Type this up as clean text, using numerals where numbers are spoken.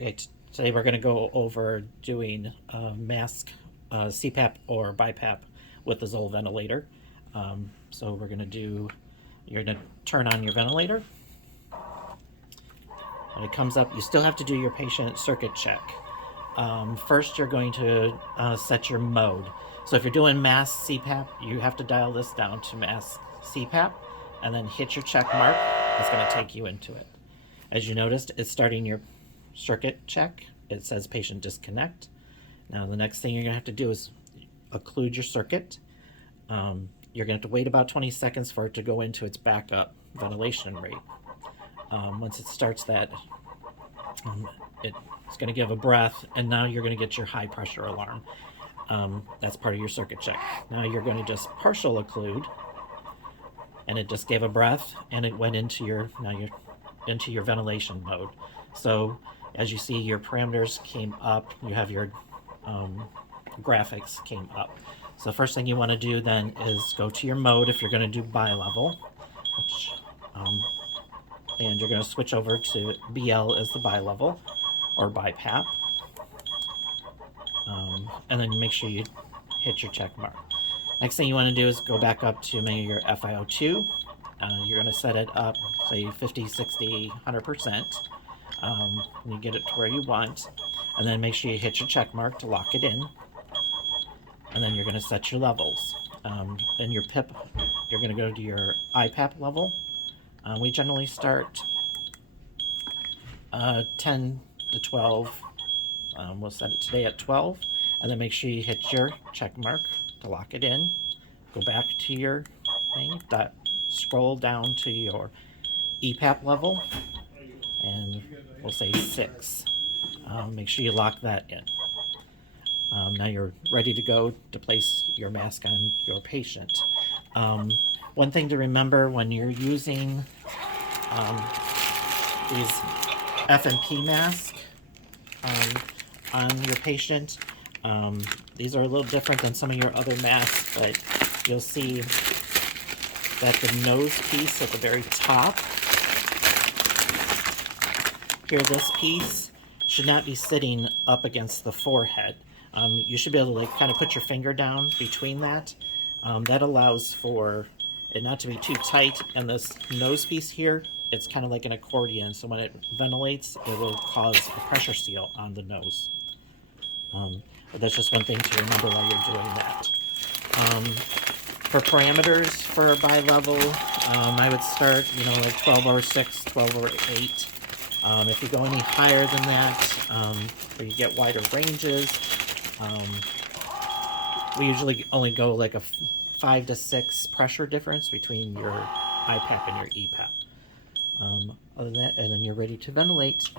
Okay, today we're going to go over doing mask CPAP or BiPAP with the zoll ventilator. So we're going to do, you're going to turn on your ventilator. When it comes up, you still have to do your patient circuit check. First, you're going to set your mode. So if you're doing mask CPAP, you have to dial this down to mask CPAP and then hit your check mark. It's going to take you into it. As you noticed, it's starting your circuit check. It says patient disconnect. Now the next thing you're going to have to do is occlude your circuit. You're going to have to wait about 20 seconds for it to go into its backup ventilation rate. Once it starts that, it's going to give a breath, and now you're going to get your high pressure alarm. That's part of your circuit check. Now you're going to just partial occlude, and it just gave a breath, and it went into your into your ventilation mode. So as you see, your parameters came up. You have your graphics came up. So first thing you want to do then is go to your mode if you're going to do bi-level, which, and you're going to switch over to BL as the bi-level or BiPAP. And then make sure you hit your check mark. Next thing you want to do is go back up to maybe your FiO2. You're going to set it up, say 50, 60, 100%. And you get it to where you want. And then make sure you hit your check mark to lock it in. And then you're going to set your levels. In your PIP, you're going to go to your IPAP level. We generally start 10 to 12. We'll set it today at 12. And then make sure you hit your check mark to lock it in. Go back to your thing. Scroll down to your EPAP level. And we'll say 6. Make sure you lock that in. Now you're ready to go to place your mask on your patient. One thing to remember when you're using these FMP masks on your patient, these are a little different than some of your other masks, but you'll see that the nose piece at the very top, here, this piece should not be sitting up against the forehead. You should be able to kind of put your finger down between that. That allows for it not to be too tight, and this nose piece here, it's kind of like an accordion, so when it ventilates, it will cause a pressure seal on the nose. But that's just one thing to remember while you're doing that. For parameters for bi-level, I would start, like 12 over 6, 12 over 8. If you go any higher than that, where you get wider ranges, we usually only go like a 5 to 6 pressure difference between your IPAP and your EPAP. Other than that, and then you're ready to ventilate.